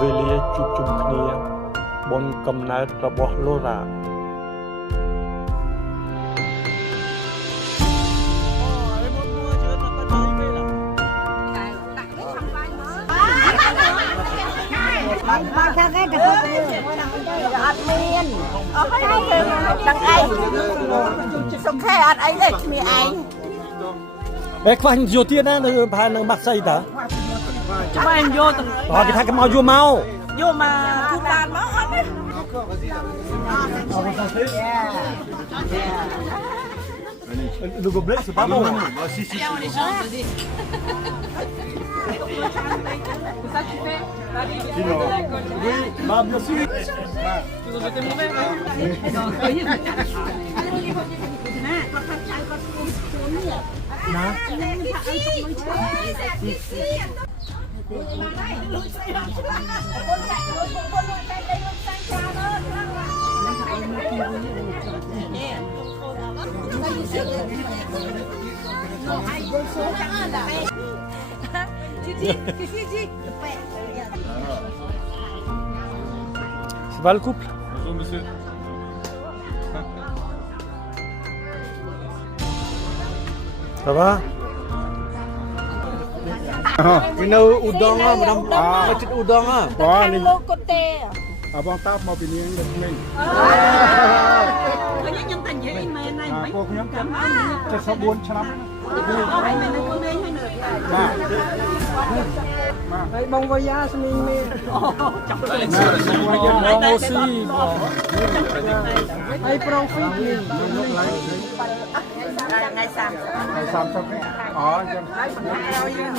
វេលាជួបជុំគ្នាបុណ្យកំណើតរបស់លូរ៉ាบ้านข้างกันแต่เขาอัดเมียนให้ดังไอ้สมแค่อัดไอ้เลยมีไอ้ ខ្វះយោទៀតណានៅផែនៅម៉ាក់សៃតា จะมาโยต อ๋อគេថាគេមកយោមក โยมาคูบานมาอันนี้ Le gobelet c'est pas bon. Si si. Sinon, oui, bah bien sûr. Tu veux jeter mon verre Ça va le couple? Bonjour monsieur. Ça va? ពីនៅឧដុង្គម្ដងមកចិត្តឧដុង្គបងនេះ លោកកូតេ បងតាមកពីនាងដូចនេះ ខ្ញុំតែនិយាយមែនហើយមិន ពួកខ្ញុំចាំ74ឆ្នាំ ហើយមែននឹងខ្លួនឯងហើយនៅ បាទ ហើយបងវយ៉ាស្មីនេះចាប់ Moi aussi. ហើយប្រូហ្វីតនេះថ្ងៃ30 30នេះអូចឹង ហើយយើង